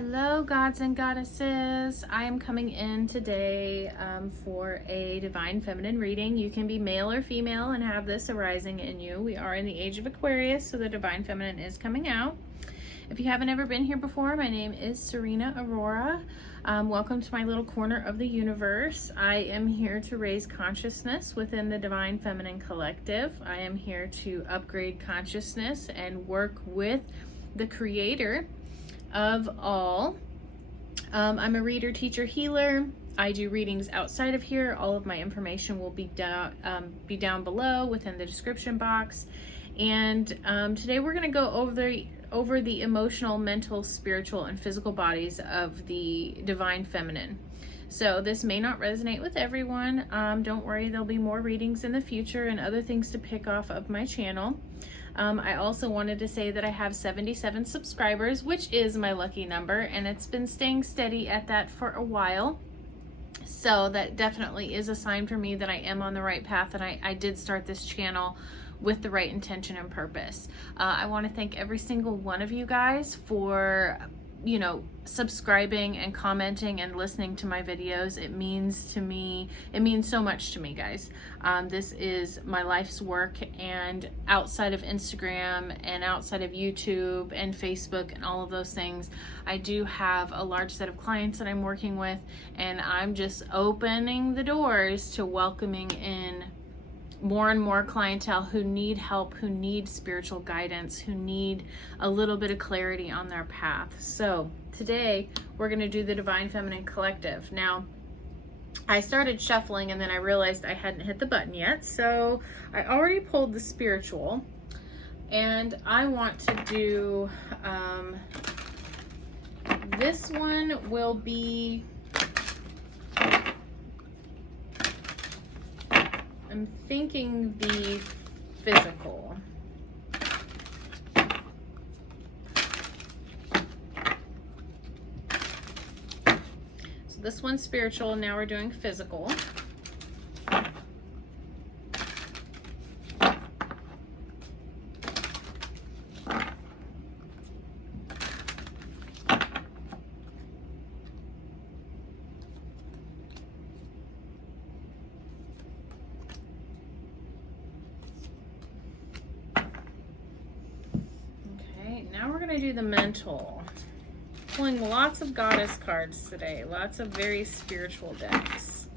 Hello, gods and goddesses. I am coming in today for a divine feminine reading. You can be male or female and have this arising in you. We are in the age of Aquarius, so the divine feminine is coming out. If you haven't ever been here before, my name is SerenaAurora. Welcome to my little corner of the universe. I am here to raise consciousness within the Divine Feminine Collective. I am here to upgrade consciousness and work with the creator of all. I'm a reader, teacher, healer. I do readings outside of here. All of my information will be down below within the description box. And today we're going to go over the emotional, mental, spiritual, and physical bodies of the divine feminine. So this may not resonate with everyone. Don't worry, there'll be more readings in the future and other things to pick off of my channel. I also wanted to say that I have 77 subscribers, which is my lucky number, and it's been staying steady at that for a while. So that definitely is a sign for me that I am on the right path, and I did start this channel with the right intention and purpose. I want to thank every single one of you guys for, subscribing and commenting and listening to my videos. It means so much to me, guys. This is my life's work, and outside of Instagram and outside of YouTube and Facebook and all of those things, I do have a large set of clients that I'm working with, and I'm just opening the doors to welcoming in more and more clientele who need help, who need spiritual guidance, who need a little bit of clarity on their path. So today we're going to do the Divine Feminine Collective. Now, I started shuffling and then I realized I hadn't hit the button yet. So I already pulled the spiritual, and I want to do, this one will be, I'm thinking the physical. So this one's spiritual, and now we're doing physical. Now we're going to do the mental. Pulling lots of goddess cards today. Lots of very spiritual decks.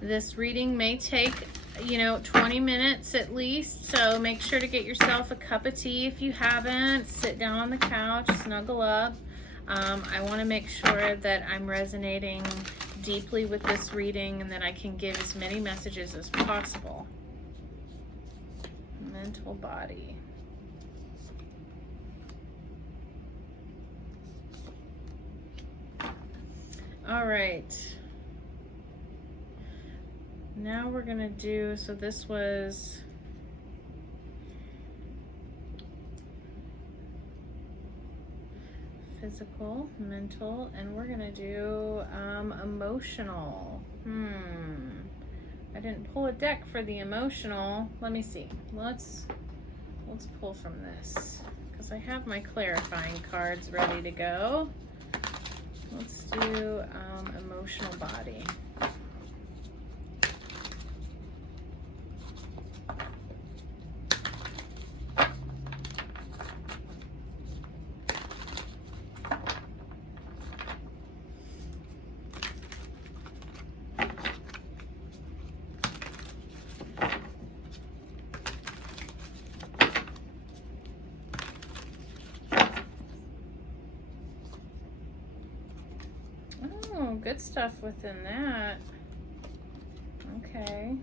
This reading may take 20 minutes at least, so make sure to get yourself a cup of tea if you haven't. Sit down on the couch, snuggle up. I want to make sure that I'm resonating deeply with this reading and that I can give as many messages as possible. Mental body. All right. Now we're going to do, so this was physical, mental, and we're gonna do emotional. I didn't pull a deck for the emotional. Let me see. Let's pull from this, because I have my clarifying cards ready to go. Let's do emotional body. Oh, good stuff within that. Okay.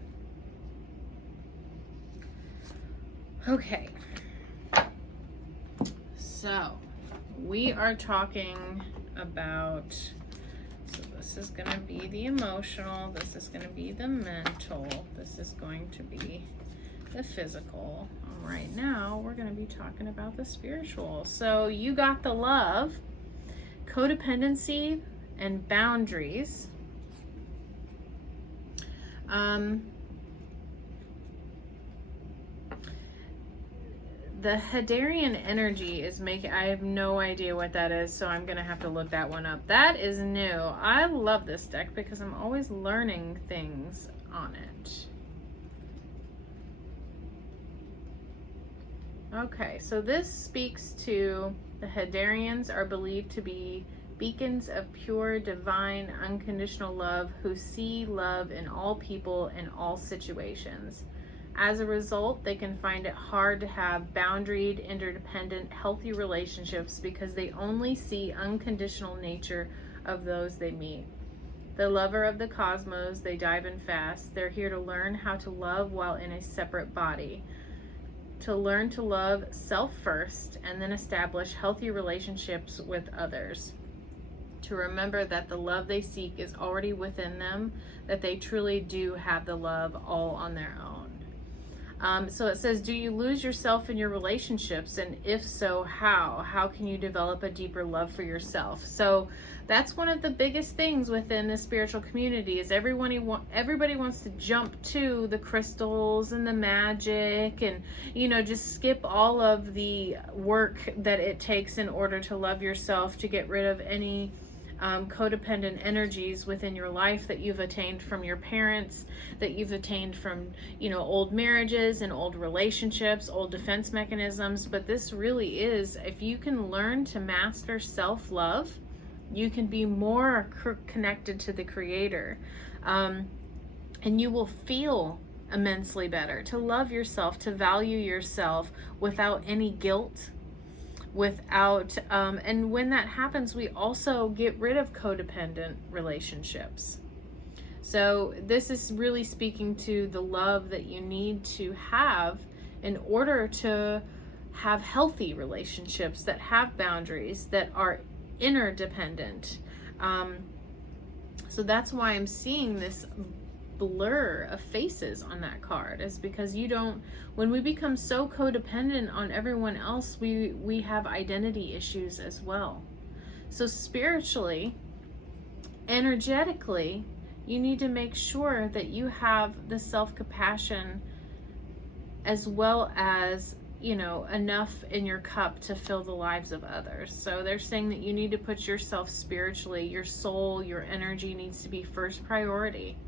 Okay. So, we are talking about, so this is going to be the emotional, this is going to be the mental, this is going to be the physical. Right now, we're going to be talking about the spiritual. So, you got the love, codependency, and boundaries. The Hadarian energy is making, I have no idea what that is, so I'm going to have to look that one up. That is new. I love this deck because I'm always learning things on it. Okay, so this speaks to the Hadarians are believed to be beacons of pure, divine, unconditional love who see love in all people in all situations. As a result, they can find it hard to have boundaried, interdependent, healthy relationships because they only see unconditional nature of those they meet. The lover of the cosmos, they dive in fast. They're here to learn how to love while in a separate body. To learn to love self first and then establish healthy relationships with others. To remember that the love they seek is already within them, that they truly do have the love all on their own. So it says, do you lose yourself in your relationships? And if so, how? How can you develop a deeper love for yourself? So that's one of the biggest things within the spiritual community is everybody wants to jump to the crystals and the magic and, you know, just skip all of the work that it takes in order to love yourself, to get rid of any codependent energies within your life that you've attained from your parents, that you've attained from, you know, old marriages and old relationships, old defense mechanisms. But this really is, if you can learn to master self-love, you can be more connected to the Creator, and you will feel immensely better, to love yourself, to value yourself without any guilt, without and when that happens, we also get rid of codependent relationships. So this is really speaking to the love that you need to have in order to have healthy relationships that have boundaries, that are interdependent. So that's why I'm seeing this blur of faces on that card, is because when we become so codependent on everyone else, we have identity issues as well. So spiritually, energetically, you need to make sure that you have the self-compassion as well as, you know, enough in your cup to fill the lives of others. So they're saying that you need to put yourself spiritually, your soul, your energy needs to be first priority.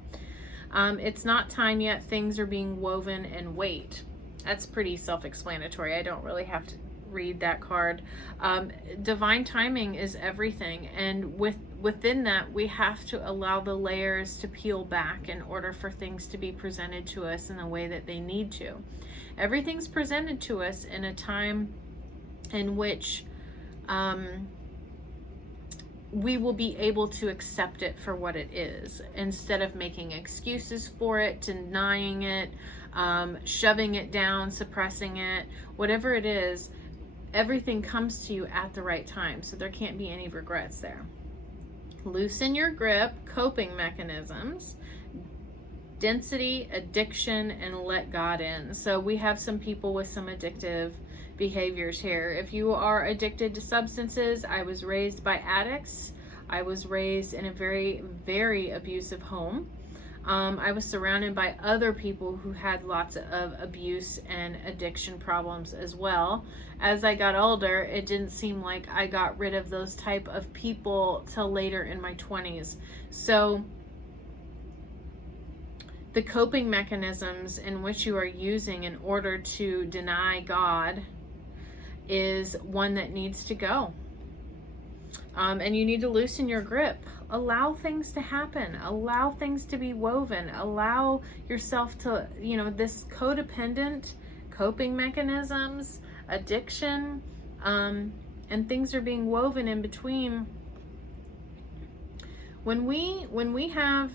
It's not time yet. Things are being woven and wait. That's pretty self-explanatory. I don't really have to read that card. Divine timing is everything. And within that, we have to allow the layers to peel back in order for things to be presented to us in the way that they need to. Everything's presented to us in a time in which we will be able to accept it for what it is, instead of making excuses for it, denying it, shoving it down, suppressing it. Whatever it is, everything comes to you at the right time, so there can't be any regrets there. Loosen your grip, coping mechanisms, density, addiction, and let God in. So we have some people with some addictive behaviors here. If you are addicted to substances, I was raised by addicts. I was raised in a very, very abusive home. I was surrounded by other people who had lots of abuse and addiction problems as well. As I got older, it didn't seem like I got rid of those type of people till later in my 20s. So the coping mechanisms in which you are using in order to deny God is one that needs to go. And you need to loosen your grip. Allow things to happen. Allow things to be woven. Allow yourself to, you know, this codependent coping mechanisms, addiction, and things are being woven in between. When we have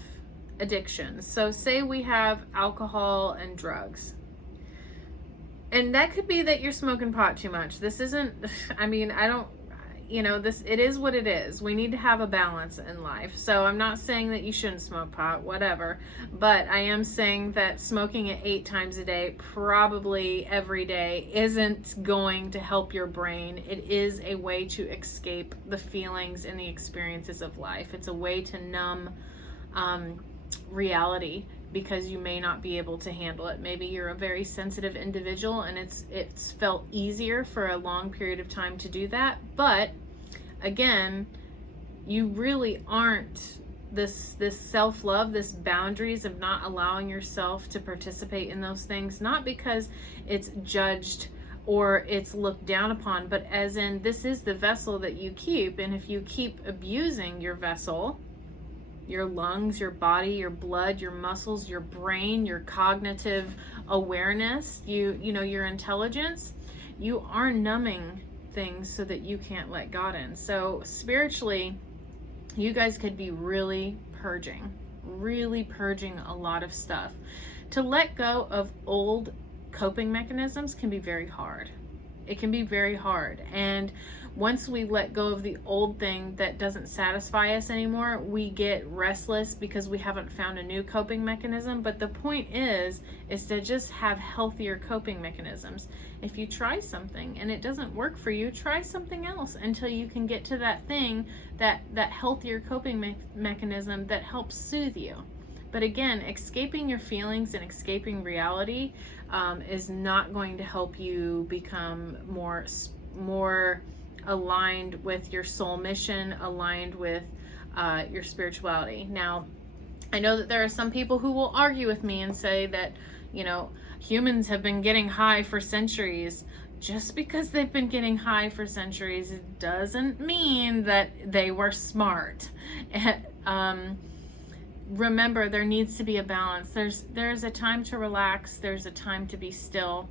addictions, so say we have alcohol and drugs, and that could be that you're smoking pot too much. This isn't, I mean, I don't, you know, this, it is what it is. We need to have a balance in life. So I'm not saying that you shouldn't smoke pot, whatever, but I am saying that smoking it 8 times a day, probably every day, isn't going to help your brain. It is a way to escape the feelings and the experiences of life. It's a way to numb reality, because you may not be able to handle it. Maybe you're a very sensitive individual and it's felt easier for a long period of time to do that. But again, you really aren't this self-love, this boundaries of not allowing yourself to participate in those things, not because it's judged or it's looked down upon, but as in this is the vessel that you keep. And if you keep abusing your vessel, your lungs, your body, your blood, your muscles, your brain, your cognitive awareness, you know, your intelligence, you are numbing things so that you can't let God in. So spiritually, you guys could be really purging a lot of stuff. To let go of old coping mechanisms can be very hard. It can be very hard. And once we let go of the old thing that doesn't satisfy us anymore, we get restless because we haven't found a new coping mechanism. But the point is to just have healthier coping mechanisms. If you try something and it doesn't work for you, try something else until you can get to that thing, that healthier coping mechanism that helps soothe you. But again, escaping your feelings and escaping reality is not going to help you become more aligned with your soul mission, aligned with your spirituality. Now, I know that there are some people who will argue with me and say that, you know, humans have been getting high for centuries. Just because they've been getting high for centuries, it doesn't mean that they were smart. Remember, there needs to be a balance. There's a time to relax. There's a time to be still.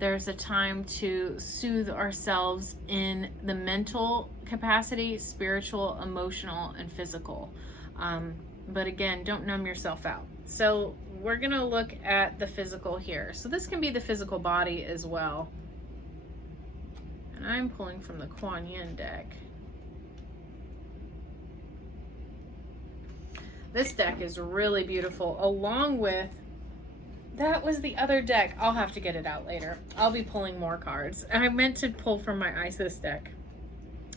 There's a time to soothe ourselves in the mental capacity, spiritual, emotional, and physical. But again, don't numb yourself out. So we're going to look at the physical here. So this can be the physical body as well. And I'm pulling from the Kuan Yin deck. This deck is really beautiful, along with, that was the other deck. I'll have to get it out later. I'll be pulling more cards. I meant to pull from my Isis deck.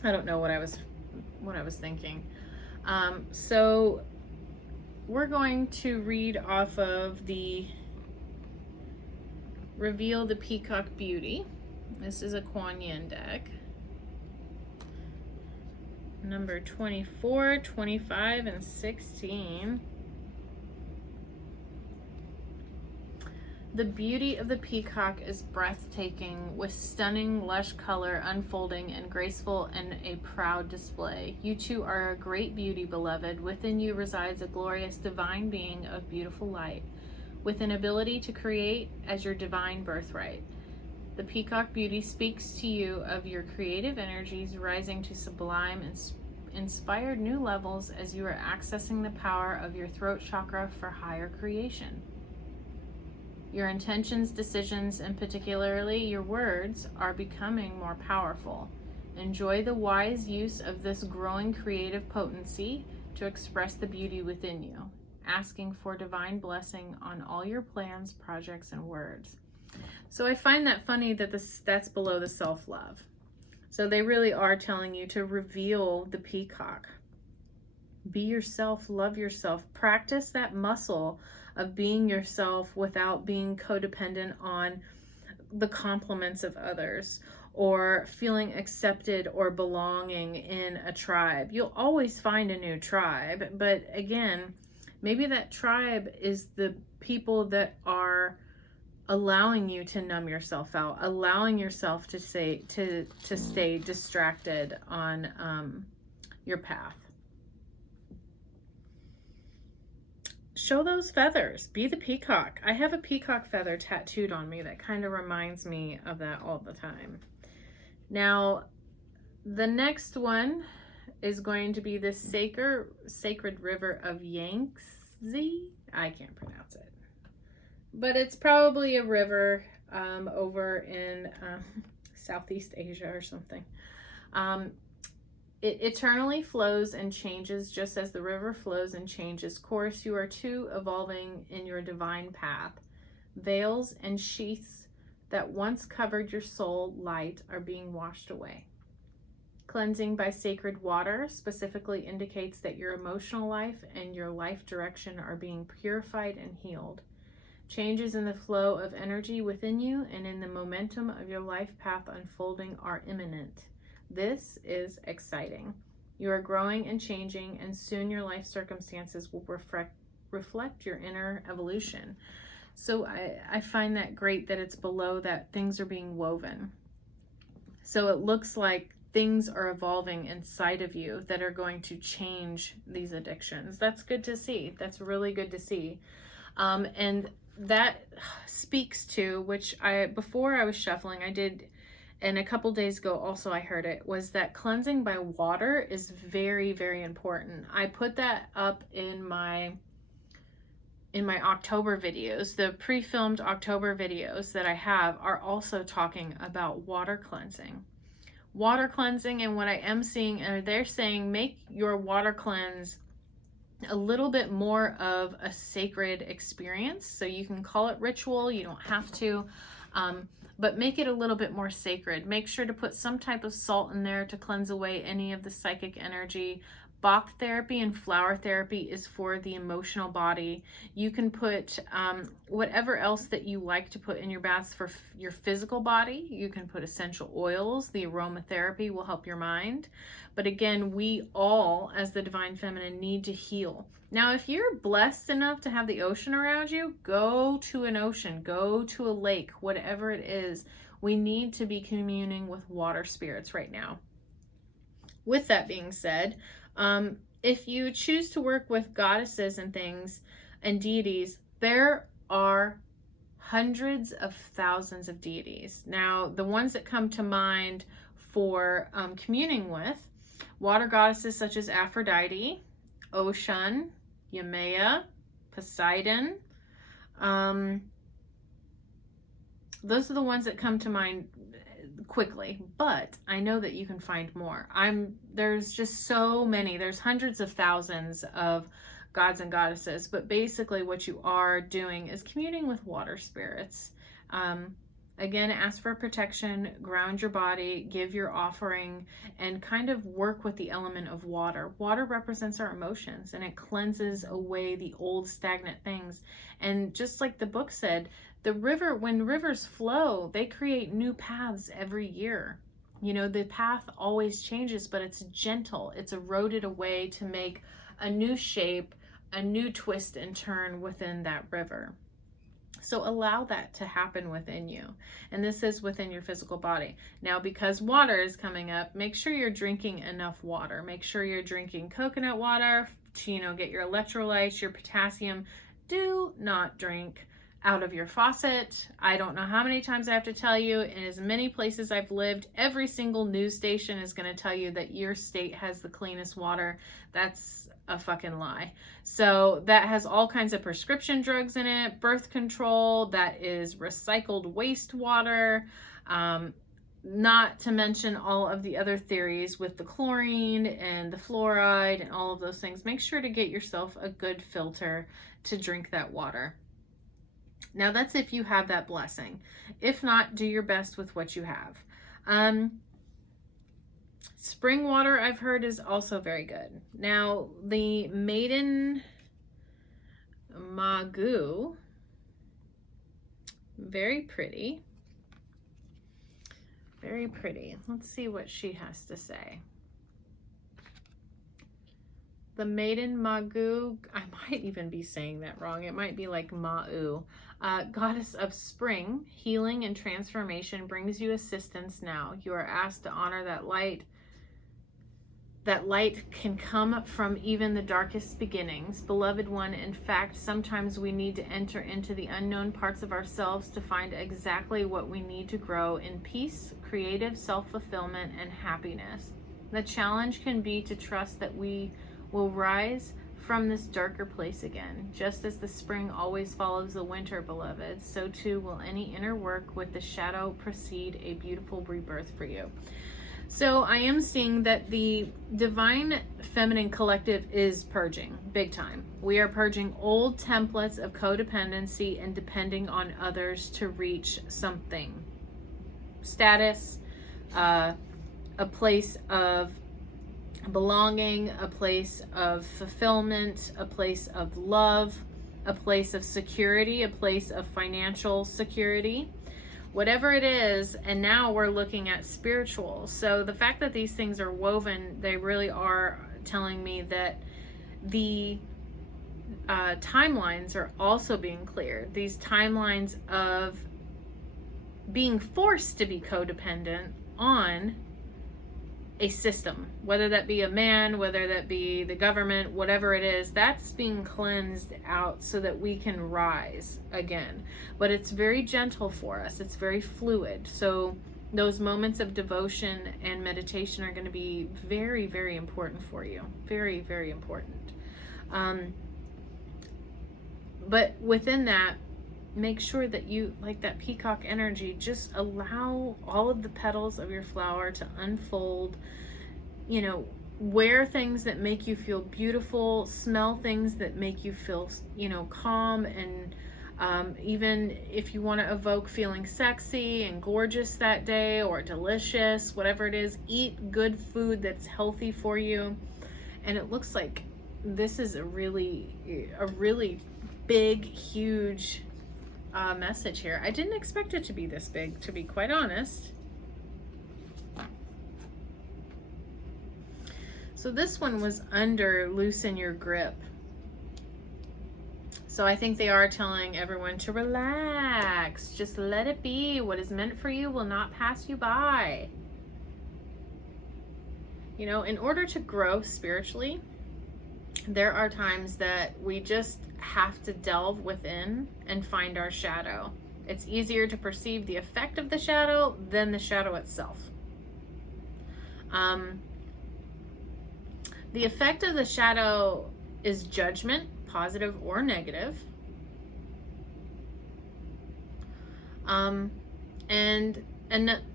I don't know what I was thinking. So we're going to read off of the Reveal the Peacock Beauty. This is a Kuan Yin deck. Number 24, 25, and 16. The beauty of the peacock is breathtaking, with stunning, lush color unfolding and graceful and a proud display. You too are a great beauty, beloved. Within you resides a glorious divine being of beautiful light, with an ability to create as your divine birthright. The peacock beauty speaks to you of your creative energies rising to sublime and inspired new levels as you are accessing the power of your throat chakra for higher creation. Your intentions, decisions, and particularly your words are becoming more powerful. Enjoy the wise use of this growing creative potency to express the beauty within you, asking for divine blessing on all your plans, projects, and words. So I find that funny that that's below the self-love. So they really are telling you to reveal the peacock. Be yourself, love yourself, practice that muscle of being yourself without being codependent on the compliments of others or feeling accepted or belonging in a tribe. You'll always find a new tribe, but again, maybe that tribe is the people that are allowing you to numb yourself out, allowing yourself to stay distracted on your path. Show those feathers. Be the peacock. I have a peacock feather tattooed on me that kind of reminds me of that all the time. Now, the next one is going to be the sacred river of Yangtze. I can't pronounce it, but it's probably a river over in Southeast Asia or something. It eternally flows and changes just as the river flows and changes course. You are too evolving in your divine path. Veils and sheaths that once covered your soul light are being washed away. Cleansing by sacred water specifically indicates that your emotional life and your life direction are being purified and healed. Changes in the flow of energy within you and in the momentum of your life path unfolding are imminent. This is exciting. You are growing and changing, and soon your life circumstances will reflect your inner evolution. So I find that great that it's below that things are being woven. So it looks like things are evolving inside of you that are going to change these addictions. That's good to see. That's really good to see. And that speaks to, which before I was shuffling, I did, and a couple days ago also I heard it, was that cleansing by water is very, very important. I put that up in my October videos. The pre-filmed October videos that I have are also talking about water cleansing. Water cleansing, and what I am seeing, and they're saying, make your water cleanse a little bit more of a sacred experience. So you can call it ritual, you don't have to, but make it a little bit more sacred. Make sure to put some type of salt in there to cleanse away any of the psychic energy. Bach therapy and flower therapy is for the emotional body. You can put whatever else that you like to put in your baths for your physical body. You can put essential oils. The aromatherapy will help your mind. But again, we all, as the Divine Feminine, need to heal. Now, if you're blessed enough to have the ocean around you, go to an ocean, go to a lake, whatever it is. We need to be communing with water spirits right now. With that being said, if you choose to work with goddesses and things and deities, there are hundreds of thousands of deities. Now, the ones that come to mind for communing with, water goddesses such as Aphrodite, Ocean, Yemaya, Poseidon, those are the ones that come to mind quickly, but I know that you can find more. There's just so many. There's hundreds of thousands of gods and goddesses, but basically what you are doing is communing with water spirits. Again, ask for protection, ground your body, give your offering, and kind of work with the element of water. Water represents our emotions, and it cleanses away the old stagnant things. And just like the book said, when rivers flow, they create new paths every year. You know, the path always changes, but it's gentle. It's eroded away to make a new shape, a new twist and turn within that river. So allow that to happen within you. And this is within your physical body. Now, because water is coming up, make sure you're drinking enough water. Make sure you're drinking coconut water to, get your electrolytes, your potassium. Do not drink out of your faucet. I don't know how many times I have to tell you, in as many places I've lived, every single news station is going to tell you that your state has the cleanest water. That's a fucking lie. So that has all kinds of prescription drugs in it, birth control, that is recycled wastewater, not to mention all of the other theories with the chlorine and the fluoride and all of those things. Make sure to get yourself a good filter to drink that water. Now, that's if you have that blessing. If not, do your best with what you have. Spring water, I've heard, is also very good. Now, the Maiden Magoo, very pretty. Very pretty. Let's see what she has to say. The Maiden Magoo, I might even be saying that wrong. It might be like Ma'u. Goddess of spring, healing and transformation brings you assistance now. You are asked to honor that light. That light can come from even the darkest beginnings. Beloved one, in fact, sometimes we need to enter into the unknown parts of ourselves to find exactly what we need to grow in peace, creative self-fulfillment, and happiness. The challenge can be to trust that we will rise from this darker place again. Just as the spring always follows the winter, beloved, so too will any inner work with the shadow precede a beautiful rebirth for you. So I am seeing that the Divine Feminine Collective is purging big time. We are purging old templates of codependency and depending on others to reach something. Status, a place of belonging, a place of fulfillment, a place of love, a place of security, a place of financial security, whatever it is. And now we're looking at spiritual. So the fact that these things are woven, they really are telling me that the timelines are also being cleared. These timelines of being forced to be codependent on a system, whether that be a man, whether that be the government, whatever it is, that's being cleansed out so that we can rise again. But it's very gentle for us. It's very fluid. So those moments of devotion and meditation are going to be very, very important for you. Very, very important. But within that, make sure that you, like that peacock energy, just allow all of the petals of your flower to unfold. You know, wear things that make you feel beautiful, smell things that make you feel, you know, calm. And even if you want to evoke feeling sexy and gorgeous that day, or delicious, whatever it is, eat good food that's healthy for you. And it looks like this is a really big, huge message here. I didn't expect it to be this big, to be quite honest. So this one was under loosen your grip. So I think they are telling everyone to relax. Just let it be. What is meant for you will not pass you by. You know, in order to grow spiritually, there are times that we just have to delve within and find our shadow. It's easier to perceive the effect of the shadow than the shadow itself. The effect of the shadow is judgment, positive or negative. And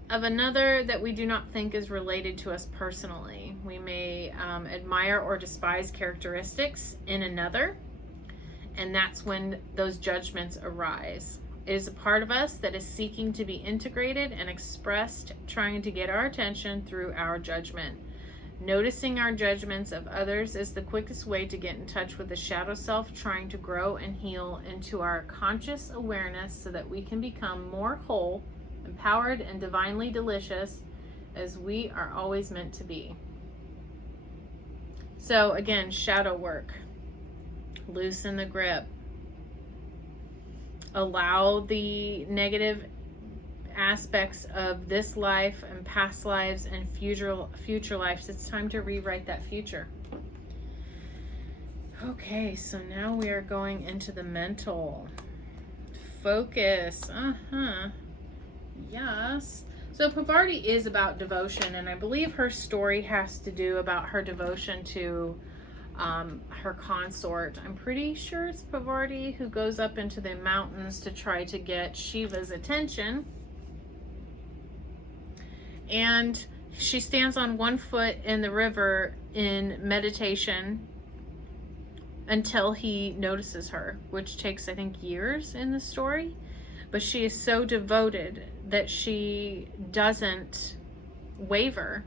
of another that we do not think is related to us personally. We may admire or despise characteristics in another, and that's when those judgments arise. It is a part of us that is seeking to be integrated and expressed, trying to get our attention through our judgment. Noticing our judgments of others is the quickest way to get in touch with the shadow self, trying to grow and heal into our conscious awareness so that we can become more whole, empowered, and divinely delicious as we are always meant to be. So again, shadow work. Loosen the grip. Allow the negative aspects of this life and past lives and future lives. It's time to rewrite that future. Okay, so now we are going into the mental. Focus. Yes. So Pphavarti is about devotion, and I believe her story has to do about her devotion to her consort. I'm pretty sure it's Pphavarti who goes up into the mountains to try to get Shiva's attention. And she stands on one foot in the river in meditation until he notices her, which takes, I think, years in the story. But she is so devoted that she doesn't waver.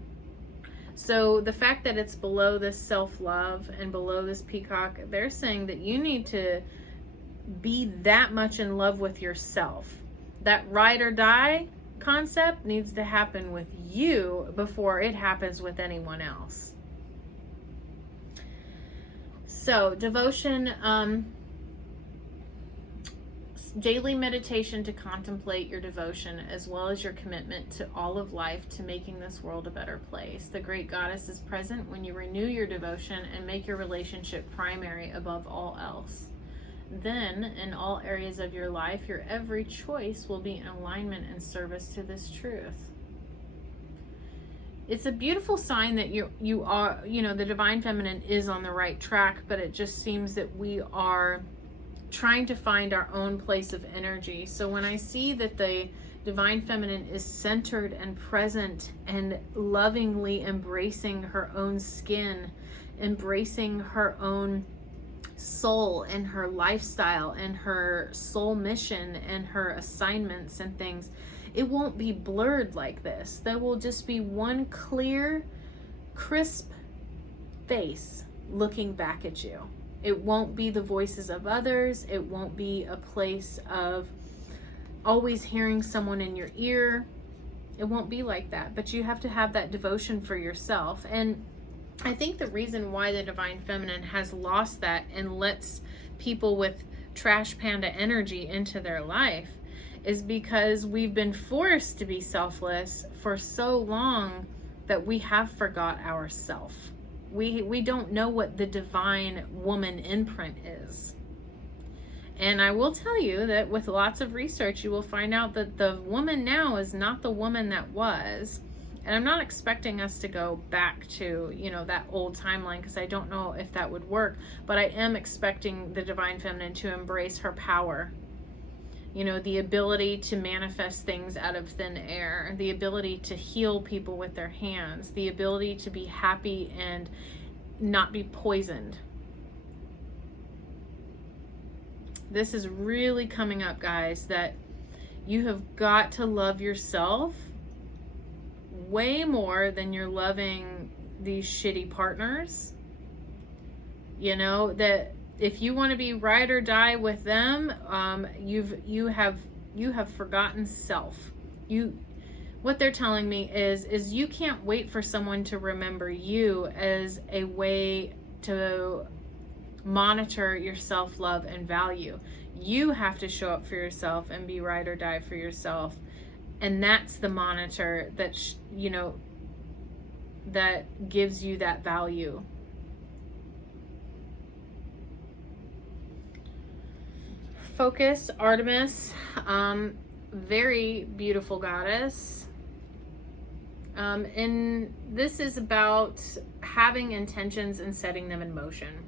So the fact that it's below this self-love and below this peacock, they're saying that you need to be that much in love with yourself. That ride or die concept needs to happen with you before it happens with anyone else. So devotion, daily meditation to contemplate your devotion as well as your commitment to all of life to making this world a better place. The great goddess is present when you renew your devotion and make your relationship primary above all else. Then, in all areas of your life, your every choice will be in alignment and service to this truth. It's a beautiful sign that you are, the divine feminine is on the right track, but it just seems that we are trying to find our own place of energy. So when I see that the divine feminine is centered and present and lovingly embracing her own skin, embracing her own soul and her lifestyle and her soul mission and her assignments and things, it won't be blurred like this. There will just be one clear, crisp face looking back at you. It won't be the voices of others. It won't be a place of always hearing someone in your ear. It won't be like that, but you have to have that devotion for yourself. And I think the reason why the Divine Feminine has lost that and lets people with trash panda energy into their life is because we've been forced to be selfless for so long that we have forgot ourself. We don't know what the divine woman imprint is. And I will tell you that with lots of research, you will find out that the woman now is not the woman that was. And I'm not expecting us to go back to, you know, that old timeline, because I don't know if that would work. But I am expecting the Divine Feminine to embrace her power. You know, the ability to manifest things out of thin air, the ability to heal people with their hands, the ability to be happy and not be poisoned. This is really coming up, guys, that you have got to love yourself way more than you're loving these shitty partners. You know, that if you want to be ride or die with them, you have forgotten self. What they're telling me is you can't wait for someone to remember you as a way to monitor your self-love and value. You have to show up for yourself and be ride or die for yourself. And that's the monitor that, you know, that gives you that value. Focus, Artemis, very beautiful goddess. And this is about having intentions and setting them in motion.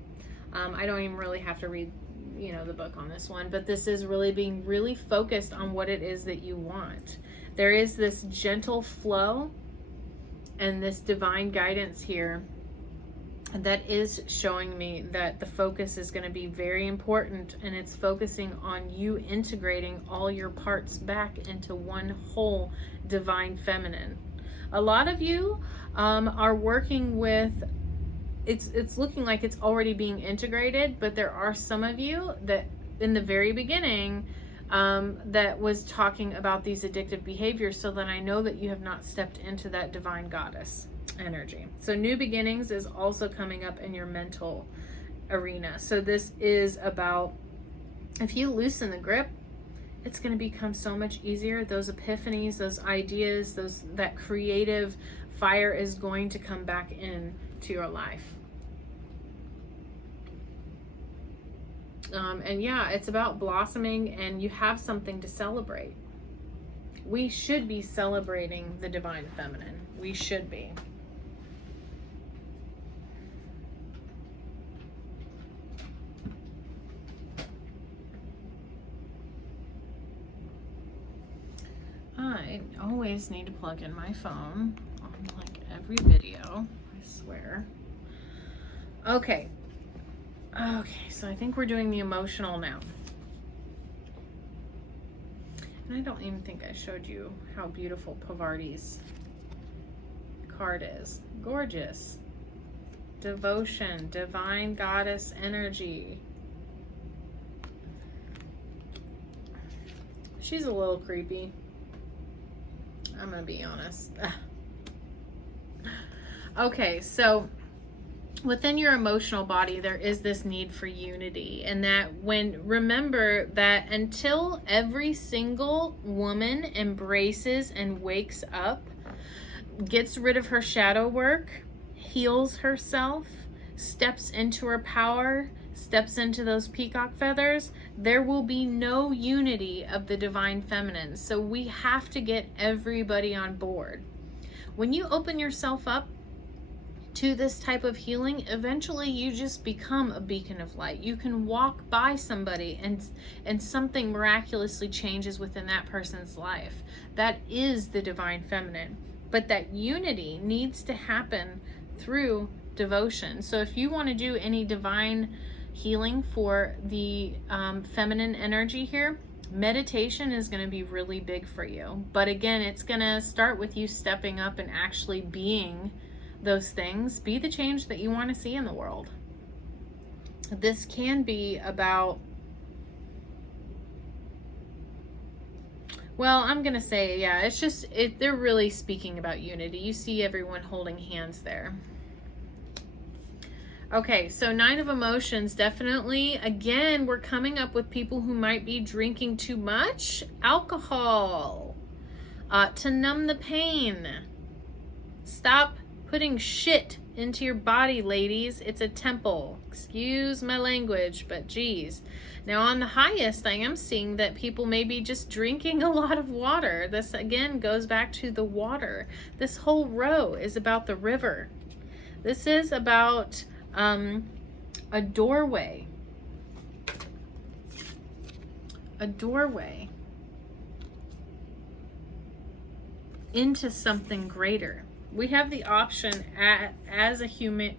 I don't even really have to read, you know, the book on this one, but this is really being really focused on what it is that you want. There is this gentle flow and this divine guidance here that is showing me that the focus is going to be very important, and it's focusing on you integrating all your parts back into one whole divine feminine. A lot of you are working with, it's looking like it's already being integrated, but there are some of you that in the very beginning that was talking about these addictive behaviors, so that I know that you have not stepped into that divine goddess energy. So new beginnings is also coming up in your mental arena. So this is about, if you loosen the grip, it's going to become so much easier. Those epiphanies, those ideas, that creative fire is going to come back in to your life. And yeah, it's about blossoming, and you have something to celebrate. We should be celebrating the divine feminine. We should be. I always need to plug in my phone on like every video, I swear. Okay, so I think we're doing the emotional now. And I don't even think I showed you how beautiful Pavarti's card is. Gorgeous. Devotion, divine goddess energy. She's a little creepy. I'm gonna be honest. Okay, so within your emotional body, there is this need for unity, and that remember that until every single woman embraces and wakes up, gets rid of her shadow work, heals herself, steps into her power, steps into those peacock feathers, there will be no unity of the divine feminine. So we have to get everybody on board. When you open yourself up to this type of healing, eventually you just become a beacon of light. You can walk by somebody and something miraculously changes within that person's life. That is the divine feminine. But that unity needs to happen through devotion. So if you want to do any divine healing for the feminine energy here, Meditation is going to be really big for you. But again, it's going to start with you stepping up and actually being those things. Be the change that you want to see in the world. This can be about, well, I'm going to say, yeah, it's just, they're really speaking about unity. You see everyone holding hands there. Okay, so 9 of emotions, definitely, again, we're coming up with people who might be drinking too much alcohol to numb the pain. Stop putting shit into your body, ladies. It's a temple. Excuse my language, but geez. Now, on the highest, I am seeing that people may be just drinking a lot of water. This, again, goes back to the water. This whole row is about the river. This is about a doorway. A doorway into something greater. We have the option as a human,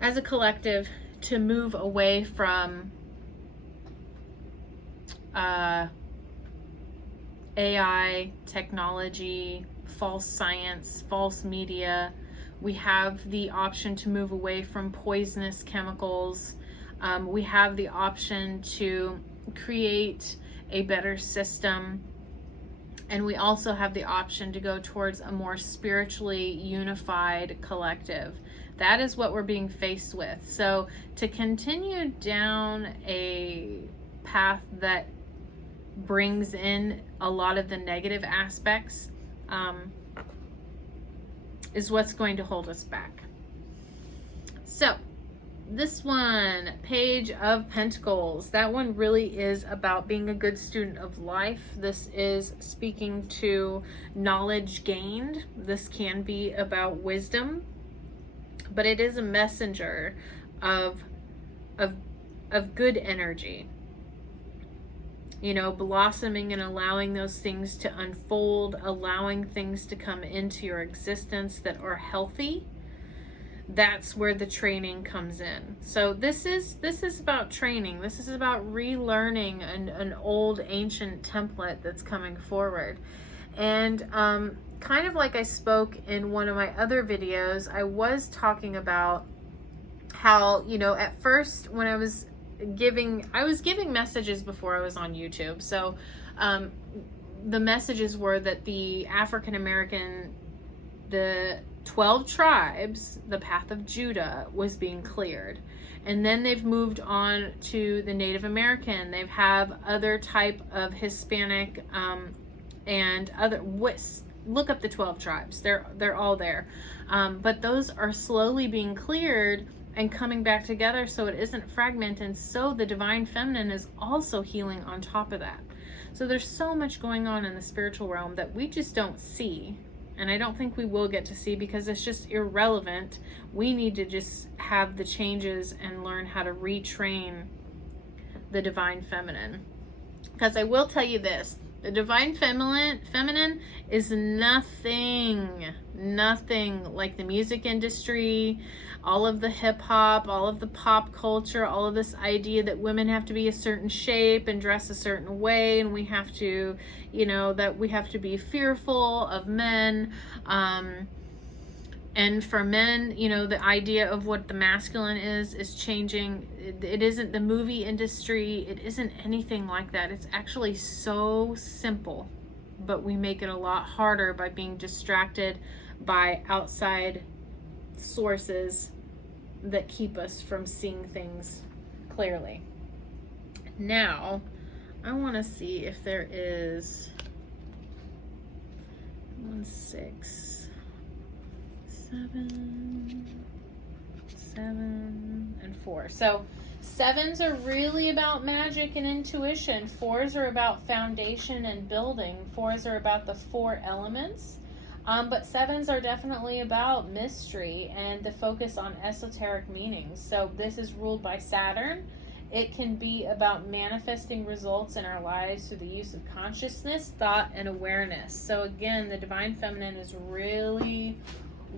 as a collective, to move away from AI, technology, false science, false media. We have the option to move away from poisonous chemicals. We have the option to create a better system. And we also have the option to go towards a more spiritually unified collective. That is what we're being faced with. So to continue down a path that brings in a lot of the negative aspects, is what's going to hold us back. So this one, Page of Pentacles, that one really is about being a good student of life. This is speaking to knowledge gained. This can be about wisdom, but it is a messenger of good energy. You know, blossoming and allowing those things to unfold, allowing things to come into your existence that are healthy. That's where the training comes in. So this is about training. This is about relearning an old ancient template that's coming forward. And kind of like I spoke in one of my other videos, I was talking about how, you know, at first when I was giving messages before I was on YouTube. So the messages were that the African American, the 12 tribes, the path of Judah was being cleared. And then they've moved on to the Native American. They have other type of Hispanic and other, look up the 12 tribes. They're all there. But those are slowly being cleared and coming back together so it isn't fragmented. So the divine feminine is also healing on top of that. So there's so much going on in the spiritual realm that we just don't see. And I don't think we will get to see because it's just irrelevant. We need to just have the changes and learn how to retrain the divine feminine. Because I will tell you this, the divine feminine is nothing like the music industry, all of the hip hop, all of the pop culture, all of this idea that women have to be a certain shape and dress a certain way, and we have to, you know, that we have to be fearful of men. And for men, you know, the idea of what the masculine is changing. It isn't the movie industry. It isn't anything like that. It's actually so simple, but we make it a lot harder by being distracted by outside sources that keep us from seeing things clearly. Now, I want to see if there is 1, 6, 7, 7, and 4. So 7s are really about magic and intuition. 4s are about foundation and building. 4s are about the 4 elements. But 7s are definitely about mystery and the focus on esoteric meanings. So this is ruled by Saturn. It can be about manifesting results in our lives through the use of consciousness, thought, and awareness. So again, the divine feminine is really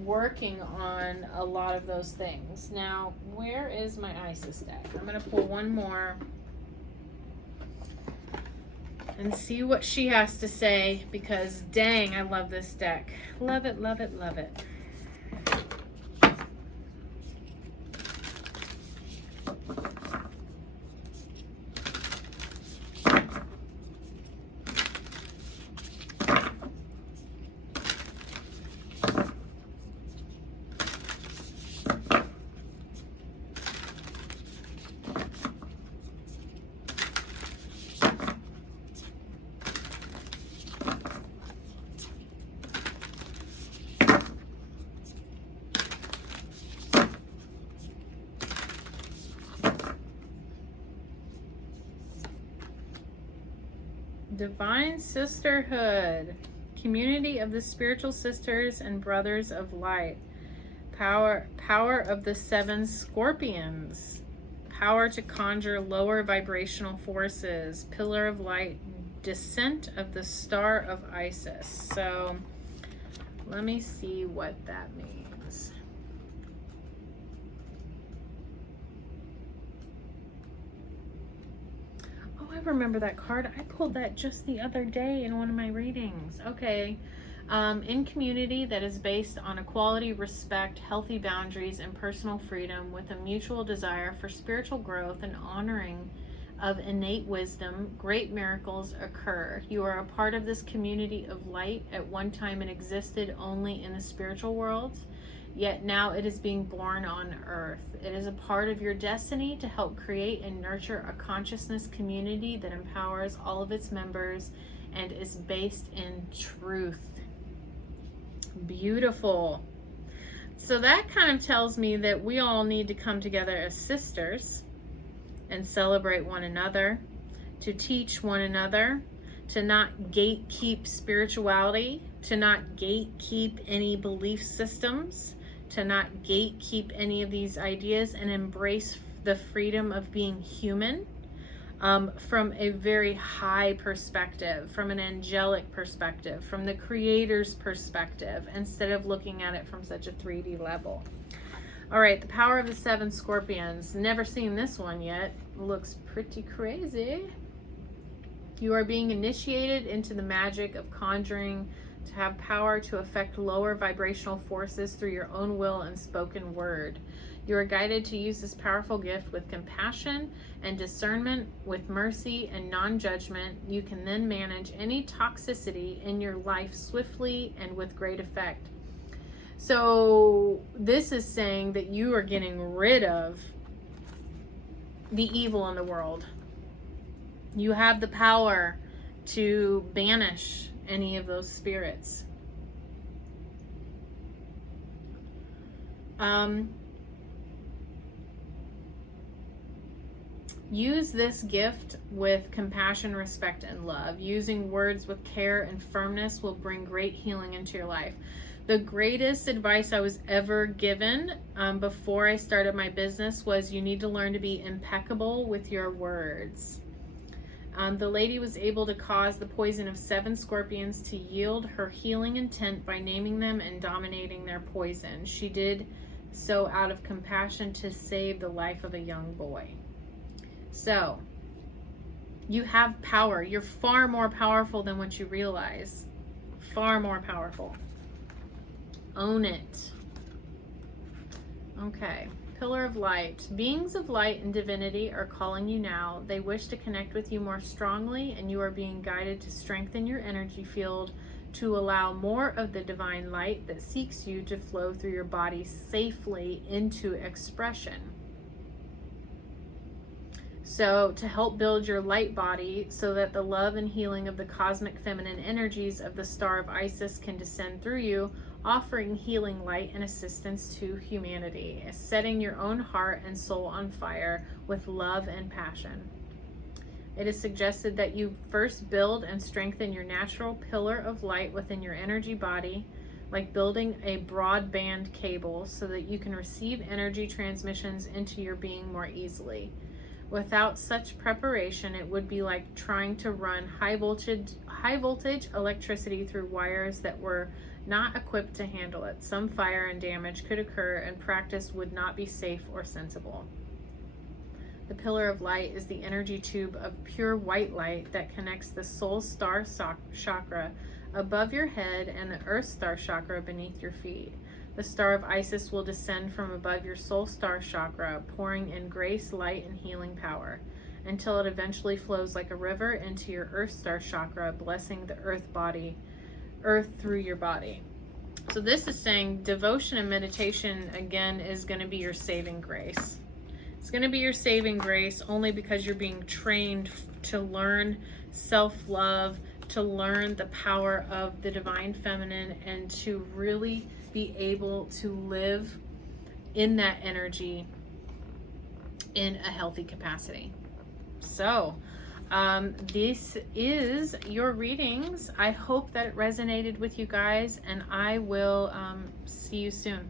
working on a lot of those things. Now, where is my Isis deck? I'm going to pull one more. and see what she has to say, because dang, I love this deck. Love it, love it, love it. Divine Sisterhood, community of the spiritual sisters and brothers of light. Power of the 7 scorpions. Power to conjure lower vibrational forces. Pillar of light, descent of the star of Isis. So let me see what that means. I remember that card. I pulled that just the other day in one of my readings. Okay. In community that is based on equality, respect, healthy boundaries, and personal freedom, with a mutual desire for spiritual growth and honoring of innate wisdom, great miracles occur. You are a part of this community of light. At one time it existed only in the spiritual world, yet now it is being born on earth. It is a part of your destiny to help create and nurture a consciousness community that empowers all of its members and is based in truth. Beautiful. So that kind of tells me that we all need to come together as sisters and celebrate one another, to teach one another, to not gatekeep spirituality, to not gatekeep any belief systems, to not gatekeep any of these ideas, and embrace the freedom of being human from a very high perspective, from an angelic perspective, from the Creator's perspective, instead of looking at it from such a 3D level. All right, the power of the 7 scorpions. Never seen this one yet. Looks pretty crazy. You are being initiated into the magic of conjuring, to have power to affect lower vibrational forces through your own will and spoken word. You are guided to use this powerful gift with compassion and discernment, with mercy and non-judgment. You can then manage any toxicity in your life swiftly and with great effect. So this is saying that you are getting rid of the evil in the world. You have the power to banish any of those spirits. Use this gift with compassion, respect, and love. Using words with care and firmness will bring great healing into your life. The greatest advice I was ever given before I started my business was, you need to learn to be impeccable with your words. The lady was able to cause the poison of 7 scorpions to yield her healing intent by naming them and dominating their poison. She did so out of compassion to save the life of a young boy. So, you have power. You're far more powerful than what you realize. Far more powerful. Own it. Okay. Pillar of light. Beings of light and divinity are calling you now. They wish to connect with you more strongly, and you are being guided to strengthen your energy field to allow more of the divine light that seeks you to flow through your body safely into expression. So, to help build your light body so that the love and healing of the cosmic feminine energies of the star of Isis can descend through you, offering healing light and assistance to humanity, setting your own heart and soul on fire with love and passion. It is suggested that you first build and strengthen your natural pillar of light within your energy body, like building a broadband cable so that you can receive energy transmissions into your being more easily. Without such preparation, it would be like trying to run high voltage electricity through wires that were not equipped to handle it. Some fire and damage could occur, and practice would not be safe or sensible. The pillar of light is the energy tube of pure white light that connects the soul star chakra above your head and the earth star chakra beneath your feet. The star of Isis will descend from above your soul star chakra, pouring in grace, light, and healing power, until it eventually flows like a river into your earth star chakra, blessing the earth through your body. So this is saying devotion and meditation, again, is going to be your saving grace. It's going to be your saving grace only because you're being trained to learn self-love, to learn the power of the divine feminine, and to really be able to live in that energy in a healthy capacity. So this is your readings. I hope that it resonated with you guys, and I will see you soon.